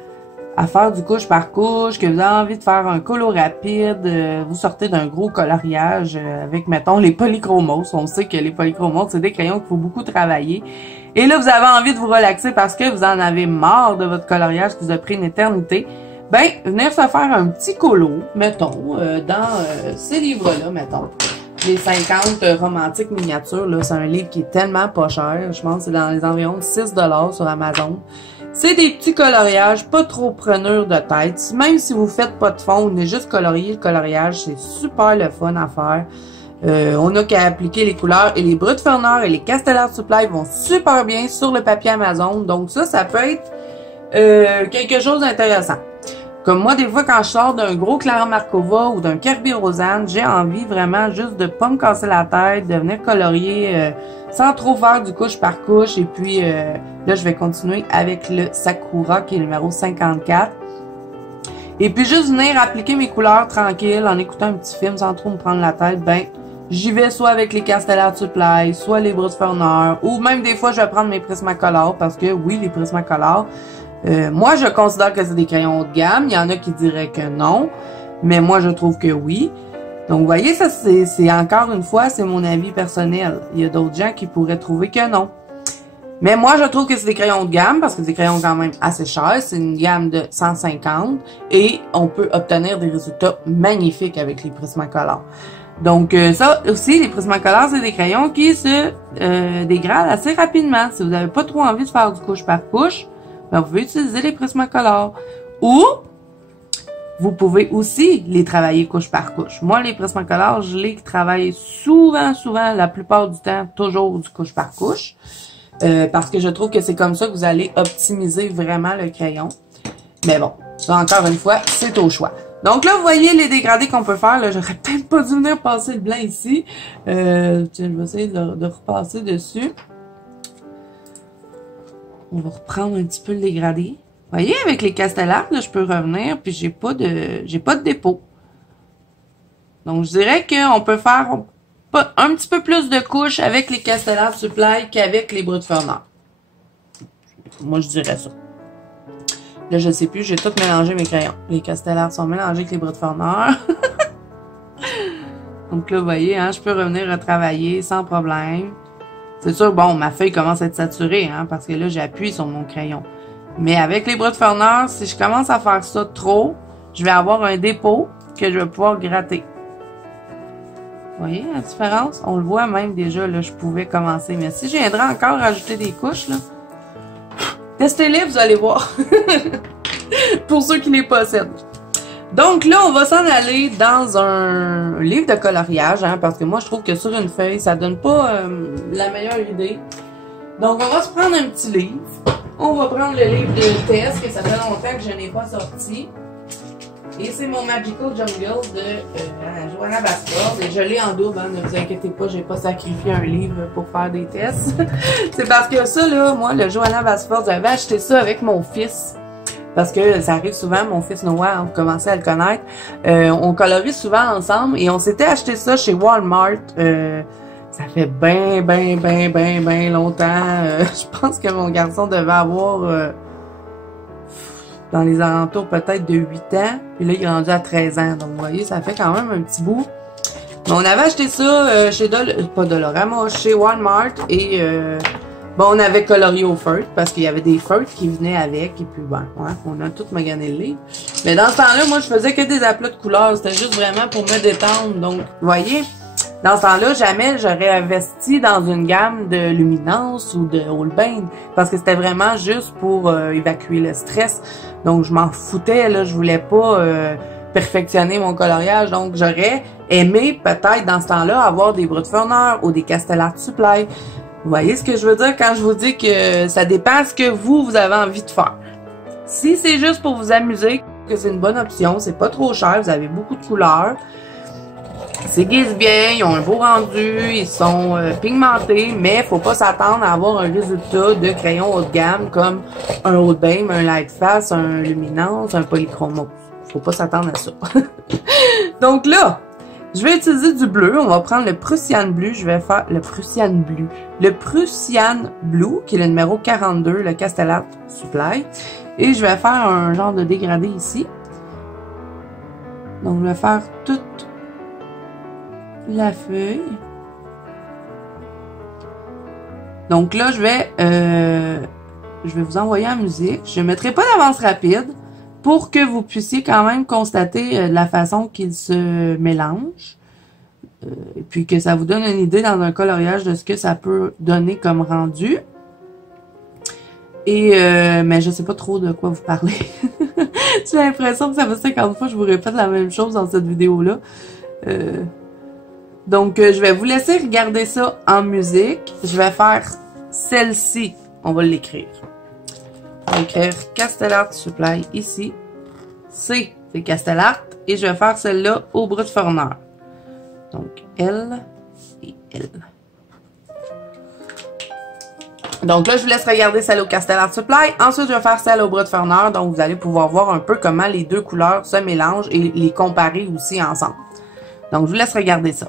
à faire du couche par couche, que vous avez envie de faire un colo rapide, vous sortez d'un gros coloriage avec, mettons, les polychromos. On sait que les polychromos, c'est des crayons qu'il faut beaucoup travailler. Et là, vous avez envie de vous relaxer parce que vous en avez marre de votre coloriage qui vous a pris une éternité. Ben, venir se faire un petit colo, mettons, dans ces livres-là, mettons. Les 50 romantiques miniatures, là, c'est un livre qui est tellement pas cher. Je pense que c'est dans les environs de 6 $ sur Amazon. C'est des petits coloriages, pas trop preneurs de tête. Même si vous faites pas de fond, vous venez juste colorier le coloriage, c'est super le fun à faire. On n'a qu'à appliquer les couleurs et les Brut Furner et les Castellar Supply vont super bien sur le papier Amazon. Donc ça peut être quelque chose d'intéressant. Comme moi, des fois, quand je sors d'un gros Clara Markova ou d'un Kirby Roseanne, j'ai envie vraiment juste de pas me casser la tête, de venir colorier sans trop faire du couche par couche. Et puis, là, je vais continuer avec le Sakura, qui est le numéro 54. Et puis, juste venir appliquer mes couleurs tranquilles, en écoutant un petit film sans trop me prendre la tête, ben, j'y vais soit avec les Castellar Supply, soit les Brut Furner, ou même des fois, je vais prendre mes Prismacolor, parce que oui, les Prismacolor, moi, je considère que c'est des crayons haut de gamme. Il y en a qui diraient que non, mais moi, je trouve que oui. Donc, vous voyez, ça, c'est encore une fois, c'est mon avis personnel. Il y a d'autres gens qui pourraient trouver que non. Mais moi, je trouve que c'est des crayons haut de gamme parce que c'est des crayons quand même assez chers. C'est une gamme de 150 et on peut obtenir des résultats magnifiques avec les Prismacolor. Donc, ça aussi, les Prismacolor, c'est des crayons qui se dégradent assez rapidement. Si vous n'avez pas trop envie de faire du couche par couche, ben, vous pouvez utiliser les Prismacolor. Ou, vous pouvez aussi les travailler couche par couche. Moi, les Prismacolor, je les travaille souvent, la plupart du temps, toujours du couche par couche. Parce que je trouve que c'est comme ça que vous allez optimiser vraiment le crayon. Mais bon, ça, encore une fois, c'est au choix. Donc là, vous voyez les dégradés qu'on peut faire. Là, j'aurais peut-être pas dû venir passer le blanc ici. Tiens, je vais essayer de repasser dessus. On va reprendre un petit peu le dégradé. Vous voyez, avec les Castellar, là, je peux revenir, puis j'ai pas de dépôt. Donc, je dirais qu'on peut faire un petit peu plus de couches avec les Castellar Supply qu'avec les Brut Furner. Moi, je dirais ça. Là, je sais plus, j'ai tout mélangé mes crayons. Les Castellar sont mélangés avec les Brut Furner. Donc là, vous voyez, hein, je peux revenir retravailler sans problème. C'est sûr, bon, ma feuille commence à être saturée, hein, parce que là, j'appuie sur mon crayon. Mais avec les Brut Furner, si je commence à faire ça trop, je vais avoir un dépôt que je vais pouvoir gratter. Vous voyez la différence? On le voit même déjà, là, je pouvais commencer. Mais si je viendrais encore rajouter des couches, là, testez-les, vous allez voir. Pour ceux qui les possèdent. Donc là, on va s'en aller dans un livre de coloriage, hein, parce que moi, je trouve que sur une feuille, ça donne pas la meilleure idée. Donc, on va se prendre un petit livre. On va prendre le livre de test, que ça fait longtemps que je n'ai pas sorti. Et c'est mon Magical Jungle de Johanna Basford. Et je l'ai en double, hein, ne vous inquiétez pas, j'ai pas sacrifié un livre pour faire des tests. C'est parce que ça, là, moi, le Johanna Basford, j'avais acheté ça avec mon fils. Parce que ça arrive souvent, mon fils Noah, hein, vous commencez à le connaître, on colorie souvent ensemble et on s'était acheté ça chez Walmart, ça fait ben longtemps, je pense que mon garçon devait avoir dans les alentours peut-être de 8 ans, puis là il est rendu à 13 ans, donc vous voyez, ça fait quand même un petit bout. Mais on avait acheté ça chez Dolorama, chez Walmart et bon, on avait colorié au feutre parce qu'il y avait des feutres qui venaient avec et puis bon, ouais, on a tout magané le livre. Mais dans ce temps-là, moi, je faisais que des aplats de couleurs. C'était juste vraiment pour me détendre. Donc, vous voyez, dans ce temps-là, jamais j'aurais investi dans une gamme de luminance ou de Holbein parce que c'était vraiment juste pour évacuer le stress. Donc, je m'en foutais, là. Je voulais pas perfectionner mon coloriage. Donc, j'aurais aimé peut-être dans ce temps-là avoir des Brut Furner ou des Castellar Supply. Vous voyez ce que je veux dire quand je vous dis que ça dépend ce que vous avez envie de faire. Si c'est juste pour vous amuser, que c'est une bonne option, c'est pas trop cher, vous avez beaucoup de couleurs, s'aiguisent bien, ils ont un beau rendu, ils sont pigmentés, mais faut pas s'attendre à avoir un résultat de crayon haut de gamme comme un Holbein, un Lightfast, un Luminance, un Polychromos. Faut pas s'attendre à ça. Donc là, je vais utiliser du bleu. On va prendre le Prussian Blue. Je vais faire le Prussian Blue. Le Prussian Blue, qui est le numéro 42, le Castellar Supply. Et je vais faire un genre de dégradé ici. Donc, je vais faire toute la feuille. Donc là, je vais vous envoyer en musique. Je ne mettrai pas d'avance rapide pour que vous puissiez quand même constater la façon qu'ils se mélangent. Et puis que ça vous donne une idée dans un coloriage de ce que ça peut donner comme rendu. Et mais je sais pas trop de quoi vous parlez. J'ai l'impression que ça fait 50 fois que je vous répète la même chose dans cette vidéo-là. Donc, je vais vous laisser regarder ça en musique. Je vais faire celle-ci. On va l'écrire. On va écrire Castellart Supply ici. C, c'est Castellart. Et je vais faire celle-là au brut forneur. Donc, L et L. Donc là, je vous laisse regarder celle au Castellart Supply. Ensuite, je vais faire celle au brut forneur. Donc, vous allez pouvoir voir un peu comment les deux couleurs se mélangent et les comparer aussi ensemble. Donc, je vous laisse regarder ça.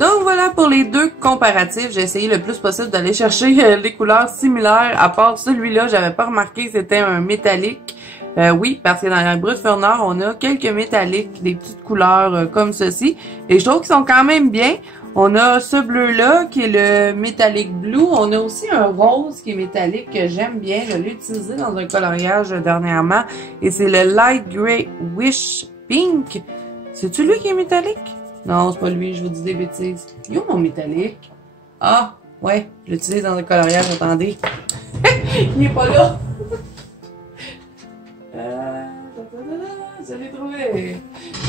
Donc voilà pour les deux comparatifs. J'ai essayé le plus possible d'aller chercher des couleurs similaires. À part celui-là, j'avais pas remarqué que c'était un métallique. Oui, parce que dans la Brut Fer Noir, on a quelques métalliques, des petites couleurs comme ceci. Et je trouve qu'ils sont quand même bien. On a ce bleu-là qui est le Metallic Blue. On a aussi un rose qui est métallique que j'aime bien. Je l'ai utilisé dans un coloriage dernièrement. Et c'est le Light Grey Wish Pink. C'est-tu lui qui est métallique? Non, c'est pas lui, je vous dis des bêtises. Yo, mon métallique. Ah, ouais, je l'utilise dans un coloriage, attendez. Il est pas là. Je l'ai trouvé.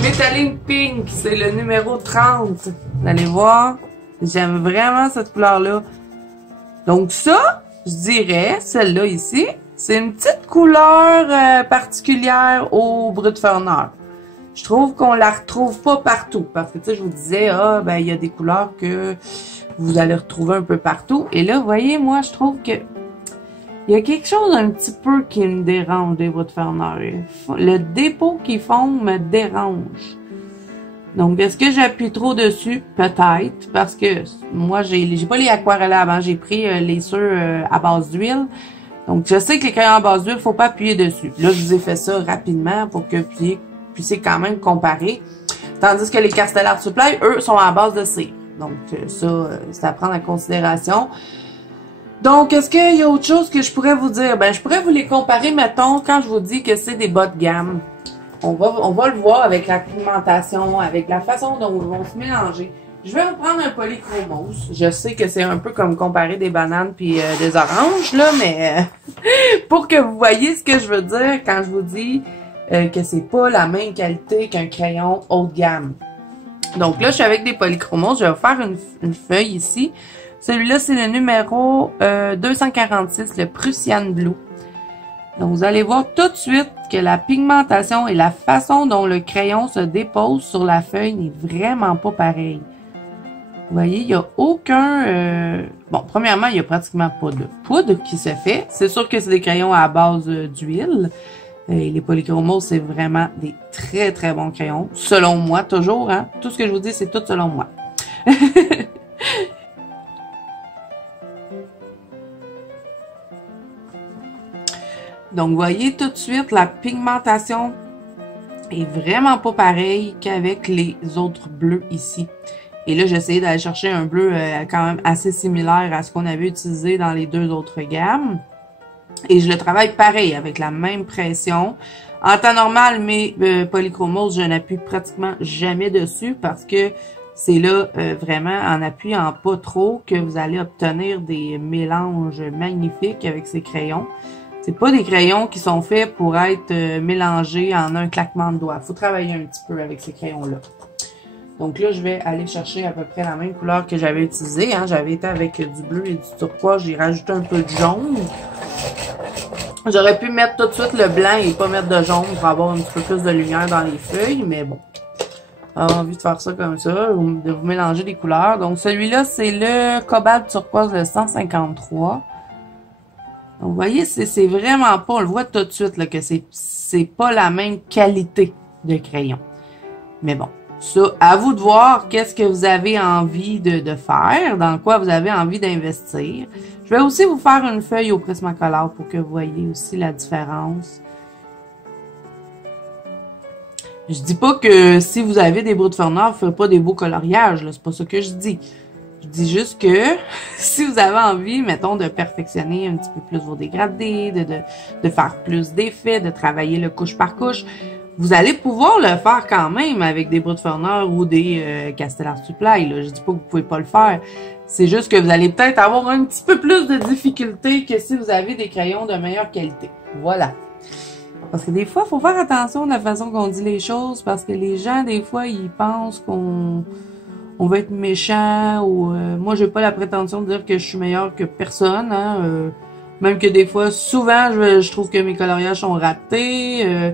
Metallic Pink, c'est le numéro 30. Vous allez voir, j'aime vraiment cette couleur-là. Donc ça, je dirais, celle-là ici, c'est une petite couleur particulière au Brut Fer Noir. Je trouve qu'on la retrouve pas partout. Parce que, tu sais, je vous disais, ah, ben, il y a des couleurs que vous allez retrouver un peu partout. Et là, vous voyez, moi, je trouve que il y a quelque chose un petit peu qui me dérange des Brut Fer Noir. Le dépôt qu'ils font me dérange. Donc, est-ce que j'appuie trop dessus? Peut-être. Parce que moi, j'ai pas les aquarellables, hein. J'ai pris les ceux à base d'huile. Donc, je sais que les crayons à base d'huile, faut pas appuyer dessus. Là, je vous ai fait ça rapidement pour que vous puissiez quand même comparer. Tandis que les Castelar Supply, eux, sont à base de cire. Donc, ça, c'est à prendre en considération. Donc, est-ce qu'il y a autre chose que je pourrais vous dire? Ben, je pourrais vous les comparer, mettons, quand je vous dis que c'est des bas de gamme. On va le voir avec la pigmentation, avec la façon dont ils vont se mélanger. Je vais vous prendre un polychromose. Je sais que c'est un peu comme comparer des bananes puis des oranges, là, mais pour que vous voyez ce que je veux dire quand je vous dis que c'est pas la même qualité qu'un crayon haut de gamme. Donc là, je suis avec des polychromoses. Je vais vous faire une feuille ici. Celui-là, c'est le numéro 246, le Prussian Blue. Donc, vous allez voir tout de suite que la pigmentation et la façon dont le crayon se dépose sur la feuille n'est vraiment pas pareil. Vous voyez, il n'y a aucun... Bon, premièrement, il n'y a pratiquement pas de poudre qui se fait. C'est sûr que c'est des crayons à base d'huile. Et les polychromoses, c'est vraiment des très, très bons crayons. Selon moi, toujours. Hein? Tout ce que je vous dis, c'est tout selon moi. Donc, vous voyez tout de suite, la pigmentation est vraiment pas pareille qu'avec les autres bleus ici. Et là, j'ai essayé d'aller chercher un bleu quand même assez similaire à ce qu'on avait utilisé dans les deux autres gammes. Et je le travaille pareil, avec la même pression. En temps normal, mes polychromoses, je n'appuie pratiquement jamais dessus parce que c'est là vraiment en appuyant pas trop que vous allez obtenir des mélanges magnifiques avec ces crayons. C'est pas des crayons qui sont faits pour être mélangés en un claquement de doigts. Faut travailler un petit peu avec ces crayons-là. Donc là, je vais aller chercher à peu près la même couleur que j'avais utilisée. Hein. J'avais été avec du bleu et du turquoise. J'ai rajouté un peu de jaune. J'aurais pu mettre tout de suite le blanc et pas mettre de jaune pour avoir un petit peu plus de lumière dans les feuilles. Mais bon, j'ai envie de faire ça comme ça, de vous mélanger les couleurs. Donc celui-là, c'est le cobalt turquoise, le 153. Donc, vous voyez, c'est vraiment pas, on le voit tout de suite, là, que c'est pas la même qualité de crayon. Mais bon, ça, à vous de voir qu'est-ce que vous avez envie de faire, dans quoi vous avez envie d'investir. Je vais aussi vous faire une feuille au Prismacolor pour que vous voyez aussi la différence. Je dis pas que si vous avez des Brut Fer Noir, vous ne ferez pas des beaux coloriages, là, c'est pas ça que je dis. Je dis juste que si vous avez envie, mettons, de perfectionner un petit peu plus vos dégradés, de faire plus d'effets, de travailler le couche par couche, vous allez pouvoir le faire quand même avec des Brut Fer Noir ou des Castelar Supply. Là. Je dis pas que vous pouvez pas le faire. C'est juste que vous allez peut-être avoir un petit peu plus de difficultés que si vous avez des crayons de meilleure qualité. Voilà. Parce que des fois, il faut faire attention de la façon qu'on dit les choses parce que les gens, des fois, ils pensent qu'on veut être méchant ou moi j'ai pas la prétention de dire que je suis meilleure que personne, hein, même que des fois, souvent je trouve que mes coloriages sont ratés,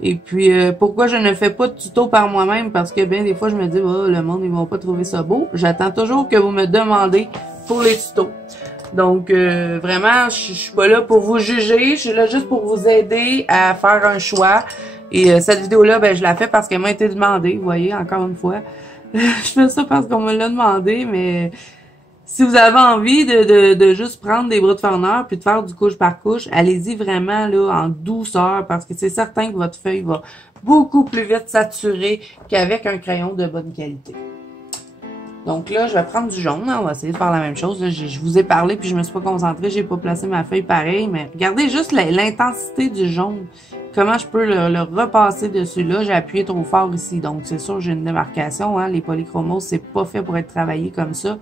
et puis pourquoi je ne fais pas de tuto par moi-même, parce que bien des fois je me dis oh, le monde ils vont pas trouver ça beau. J'attends toujours que vous me demandez pour les tutos. Donc vraiment je suis pas là pour vous juger, je suis là juste pour vous aider à faire un choix. Et cette vidéo là ben je la fais parce qu'elle m'a été demandée, vous voyez, encore une fois. Je fais ça parce qu'on me l'a demandé, mais si vous avez envie de juste prendre des bras de farneur puis de faire du couche par couche, allez-y vraiment là en douceur parce que c'est certain que votre feuille va beaucoup plus vite saturer qu'avec un crayon de bonne qualité. Donc là, je vais prendre du jaune. Hein, on va essayer de faire la même chose. Là, je vous ai parlé puis je me suis pas concentrée. J'ai pas placé ma feuille pareil. Mais regardez juste l'intensité du jaune. Comment je peux le repasser dessus là. J'ai appuyé trop fort ici. Donc c'est sûr j'ai une démarcation. Hein, les polychromos, c'est pas fait pour être travaillé comme ça.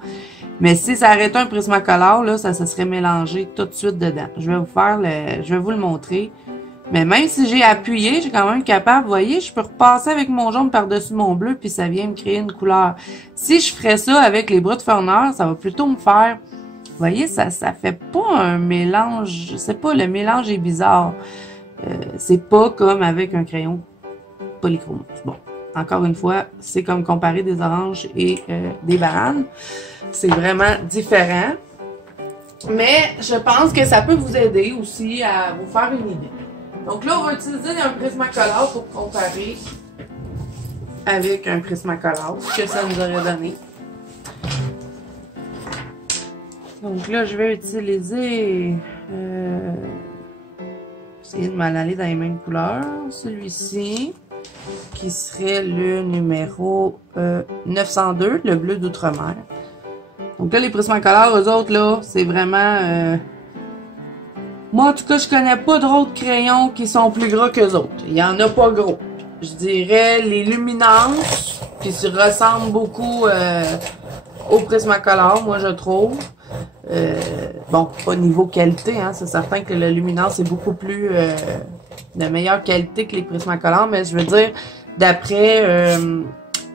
Mais si ça arrêtait un Prismacolor, là, ça se serait mélangé tout de suite dedans. Je vais vous le montrer. Mais même si j'ai appuyé, j'ai quand même capable, vous voyez, je peux repasser avec mon jaune par-dessus mon bleu, puis ça vient me créer une couleur. Si je ferais ça avec les bras de farneur, ça va plutôt me faire, vous voyez, ça fait pas un mélange, c'est pas, le mélange est bizarre. C'est pas comme avec un crayon polychromos. Bon, encore une fois, c'est comme comparer des oranges et des bananes. C'est vraiment différent. Mais je pense que ça peut vous aider aussi à vous faire une idée. Donc là, on va utiliser un Prismacolor pour comparer avec un Prismacolor, ce que ça nous aurait donné. Donc là, je vais utiliser... essayer de m'en aller dans les mêmes couleurs. Celui-ci, qui serait le numéro 902, le bleu d'outre-mer. Donc là, les Prismacolor, eux autres, là, c'est vraiment... Moi, en tout cas, je connais pas d'autres crayons qui sont plus gros qu'eux autres. Il y en a pas gros. Je dirais les Luminance, qui se ressemblent beaucoup au Prismacolor, moi, je trouve. Bon, pas niveau qualité, hein. C'est certain que le Luminance est beaucoup plus de meilleure qualité que les Prismacolor, mais je veux dire, d'après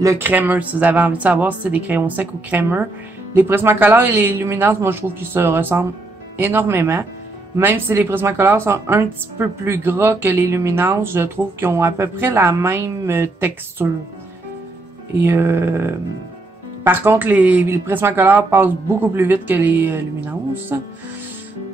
le crémeux, si vous avez envie de savoir si c'est des crayons secs ou crémeux, les Prismacolor et les Luminance, moi, je trouve qu'ils se ressemblent énormément. Même si les Prismacolor sont un petit peu plus gras que les Luminance, je trouve qu'ils ont à peu près la même texture. Et par contre, les Prismacolor passent beaucoup plus vite que les Luminance.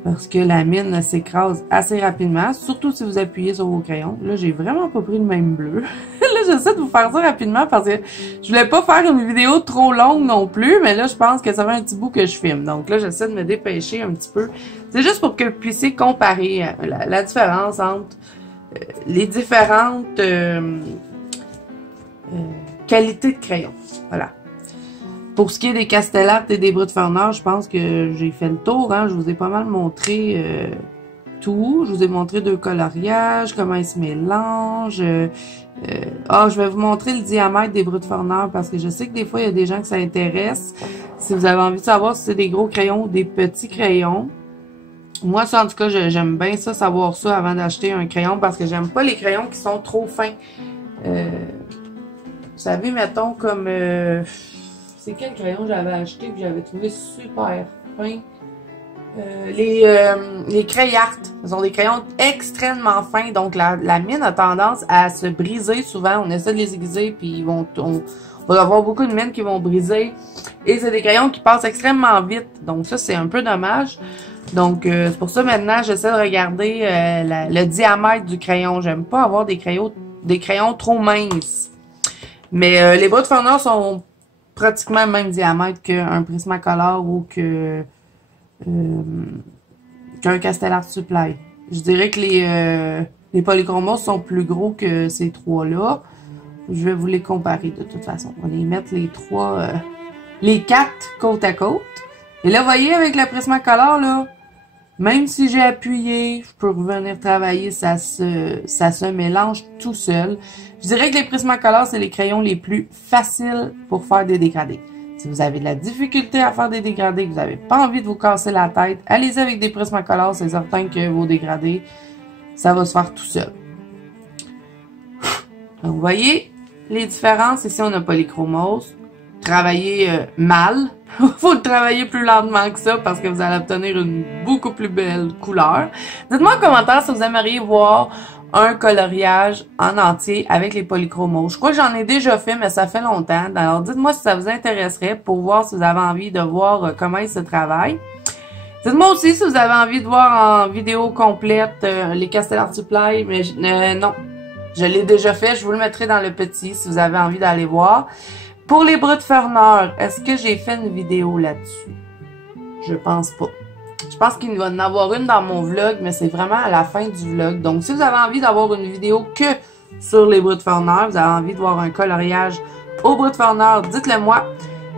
Parce que la mine s'écrase assez rapidement, surtout si vous appuyez sur vos crayons. Là, j'ai vraiment pas pris le même bleu. Là, j'essaie de vous faire ça rapidement parce que je voulais pas faire une vidéo trop longue non plus, mais là, je pense que ça fait un petit bout que je filme. Donc là, j'essaie de me dépêcher un petit peu. C'est juste pour que vous puissiez comparer la différence entre les différentes qualités de crayons. Voilà. Pour ce qui est des castellates et des bras de farneur, je pense que j'ai fait le tour. Hein. Je vous ai pas mal montré tout. Je vous ai montré 2 coloriages, comment ils se mélangent. Je vais vous montrer le diamètre des bras de farneur parce que je sais que des fois, il y a des gens que ça intéresse. Si vous avez envie de savoir si c'est des gros crayons ou des petits crayons. Moi, ça, en tout cas, j'aime bien ça, savoir ça avant d'acheter un crayon parce que j'aime pas les crayons qui sont trop fins. Vous savez, mettons, comme... c'est quel crayon j'avais acheté que j'avais trouvé super fin? Les Crayart. Ce sont des crayons extrêmement fins. Donc, la mine a tendance à se briser souvent. On essaie de les aiguiser, puis on va avoir beaucoup de mines qui vont briser. Et c'est des crayons qui passent extrêmement vite. Donc, ça, c'est un peu dommage. Donc, c'est pour ça, maintenant, j'essaie de regarder le diamètre du crayon. J'aime pas avoir des crayons trop minces. Mais les bras de farneur sont pratiquement le même diamètre qu'un Prismacolor ou qu'un Castellart Supply. Je dirais que les polychromos sont plus gros que ces trois-là. Je vais vous les comparer de toute façon. On va les mettre les 4 côte à côte. Et là, vous voyez, avec le Prismacolor, là, même si j'ai appuyé, je peux revenir travailler, ça se mélange tout seul. Je dirais que les Prismacolor, c'est les crayons les plus faciles pour faire des dégradés. Si vous avez de la difficulté à faire des dégradés, que vous n'avez pas envie de vous casser la tête, allez-y avec des Prismacolor, c'est certain que vos dégradés, ça va se faire tout seul. Donc, vous voyez les différences. Ici, on a polychromos. Travailler mal. Faut le travailler plus lentement que ça parce que vous allez obtenir une beaucoup plus belle couleur. Dites-moi en commentaire si vous aimeriez voir un coloriage en entier avec les polychromos. Je crois que j'en ai déjà fait, mais ça fait longtemps. Alors, dites-moi si ça vous intéresserait pour voir si vous avez envie de voir comment il se travaille. Dites-moi aussi si vous avez envie de voir en vidéo complète les Castellart Supply, mais non, je l'ai déjà fait. Je vous le mettrai dans le petit si vous avez envie d'aller voir. Pour les Brut-Ferner, est-ce que j'ai fait une vidéo là-dessus? Je pense pas. Je pense qu'il va y en avoir une dans mon vlog, mais c'est vraiment à la fin du vlog. Donc, si vous avez envie d'avoir une vidéo que sur les Brut-Ferner, vous avez envie de voir un coloriage au Brut-Ferner, dites-le moi.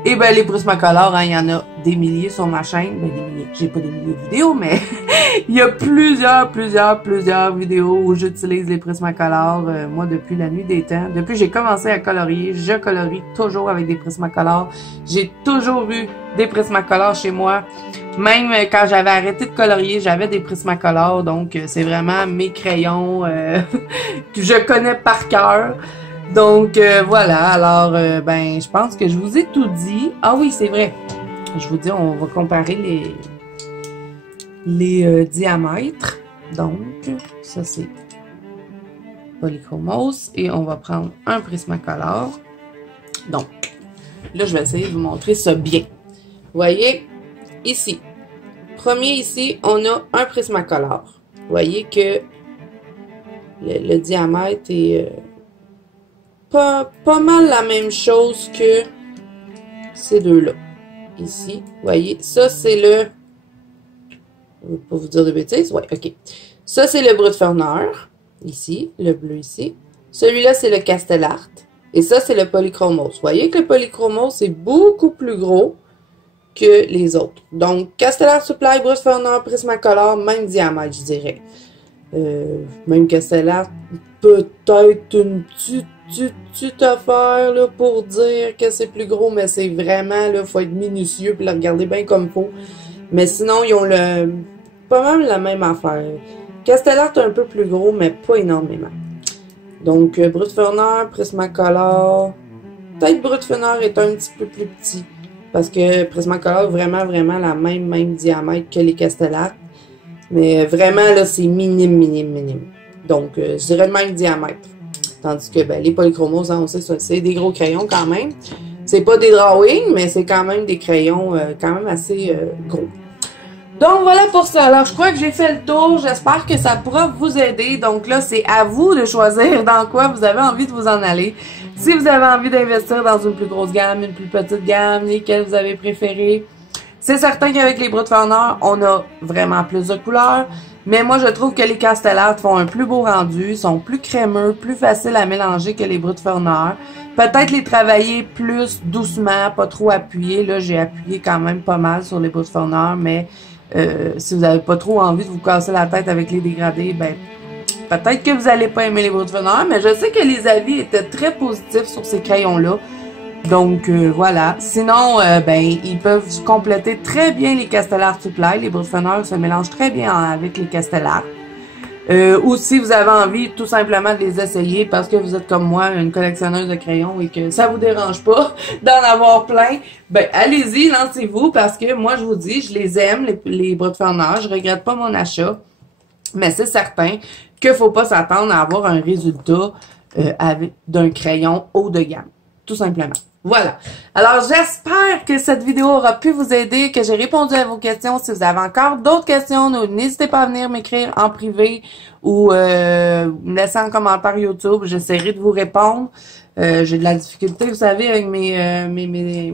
Et ben les Prismacolor, hein, il y en a des milliers sur ma chaîne. Ben, des milliers. J'ai pas des milliers de vidéos, mais il y a plusieurs vidéos où j'utilise les Prismacolor. Moi, depuis la nuit des temps. Depuis que j'ai commencé à colorier, je colorie toujours avec des Prismacolor. J'ai toujours eu des Prismacolor chez moi. Même quand j'avais arrêté de colorier, j'avais des Prismacolor. Donc, c'est vraiment mes crayons que je connais par cœur. Donc, voilà. Alors, ben, je pense que je vous ai tout dit. Ah oui, c'est vrai. Je vous dis, on va comparer les diamètres. Donc, ça, c'est Polychromos. Et on va prendre un Prismacolor. Donc, là, je vais essayer de vous montrer ça bien. Vous voyez, ici. Premier, ici, on a un Prismacolor. Vous voyez que le diamètre est... Pas mal la même chose que ces deux-là. Ici, vous voyez, ça c'est le... Je ne vais pas vous dire de bêtises. Ouais, ok. Ça c'est le Brut-Ferner. Ici, le bleu ici. Celui-là c'est le Castellart. Et ça c'est le Polychromos. Vous voyez que le Polychromos est beaucoup plus gros que les autres. Donc, Castellart Supply, Brut-Ferner, Prismacolor, même diamètre, je dirais. Même Castellart, peut-être une petite affaire là, pour dire que c'est plus gros, mais c'est vraiment, là, faut être minutieux et le regarder bien comme il faut. Mais sinon, ils ont pas mal la même affaire. Castellart est un peu plus gros, mais pas énormément. Donc, Brut-Ferner, Prismacolor. Peut-être Brut-Ferner est un petit peu plus petit. Parce que Prismacolor est vraiment la même diamètre que les Castellart. Mais vraiment, là, c'est minime. Donc, je dirais le même diamètre. Tandis que ben, les Polychromos, hein, on sait ça, c'est des gros crayons quand même. C'est pas des drawings, mais c'est quand même des crayons quand même assez gros. Donc voilà pour ça. Alors je crois que j'ai fait le tour. J'espère que ça pourra vous aider. Donc là, c'est à vous de choisir dans quoi vous avez envie de vous en aller. Si vous avez envie d'investir dans une plus grosse gamme, une plus petite gamme, lesquelles vous avez préférées. C'est certain qu'avec les Brut-Ferner, on a vraiment plus de couleurs. Mais moi, je trouve que les Castellart font un plus beau rendu, sont plus crémeux, plus faciles à mélanger que les Brut-Ferner. Peut-être les travailler plus doucement, pas trop appuyé. Là, j'ai appuyé quand même pas mal sur les Brut-Ferner, mais si vous n'avez pas trop envie de vous casser la tête avec les dégradés, ben peut-être que vous n'allez pas aimer les Brut-Ferner, mais je sais que les avis étaient très positifs sur ces crayons-là. Donc, voilà. Sinon, ben, ils peuvent compléter très bien les Castellart Supply. Les Brut-Ferner se mélangent très bien avec les Castellart. Ou si vous avez envie tout simplement de les essayer parce que vous êtes comme moi, une collectionneuse de crayons et que ça vous dérange pas d'en avoir plein, ben, allez-y, lancez-vous parce que moi, je vous dis, je les aime, les Brut-Ferner. Je regrette pas mon achat. Mais c'est certain qu'il faut pas s'attendre à avoir un résultat d'un crayon haut de gamme. Tout simplement. Voilà. Alors, j'espère que cette vidéo aura pu vous aider, que j'ai répondu à vos questions. Si vous avez encore d'autres questions, n'hésitez pas à venir m'écrire en privé ou me laisser en commentaire YouTube. J'essaierai de vous répondre. J'ai de la difficulté, vous savez, avec mes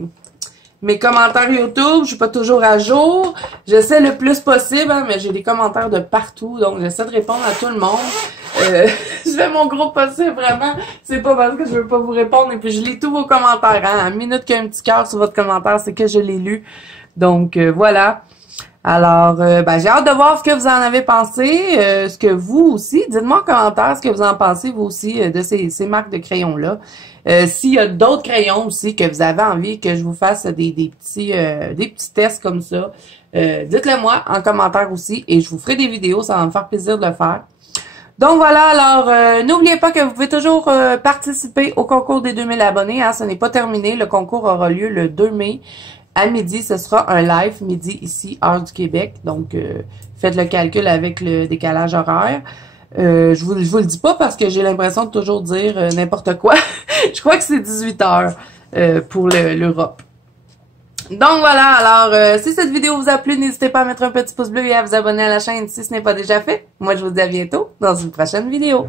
commentaires YouTube. Je suis pas toujours à jour. J'essaie le plus possible, hein, mais j'ai des commentaires de partout. Donc, j'essaie de répondre à tout le monde. Je fais mon gros possible, vraiment. C'est pas parce que je veux pas vous répondre. Et puis, je lis tous vos commentaires. Hein. À la minute qu'il y a un petit cœur sur votre commentaire, c'est que je l'ai lu. Donc, voilà. Alors, ben, j'ai hâte de voir ce que vous en avez pensé. Ce que vous aussi, dites-moi en commentaire ce que vous en pensez, vous aussi, de ces marques de crayons-là. S'il y a d'autres crayons aussi que vous avez envie que je vous fasse des petits tests comme ça, dites-le moi en commentaire aussi. Et je vous ferai des vidéos, ça va me faire plaisir de le faire. Donc voilà, alors n'oubliez pas que vous pouvez toujours participer au concours des 2000 abonnés. Hein, ce n'est pas terminé. Le concours aura lieu le 2 mai à midi. Ce sera un live midi ici, heure du Québec. Donc faites le calcul avec le décalage horaire. Je vous le dis pas parce que j'ai l'impression de toujours dire n'importe quoi. Je crois que c'est 18 heures pour l'Europe. Donc voilà, alors si cette vidéo vous a plu, n'hésitez pas à mettre un petit pouce bleu et à vous abonner à la chaîne si ce n'est pas déjà fait. Moi, je vous dis à bientôt dans une prochaine vidéo.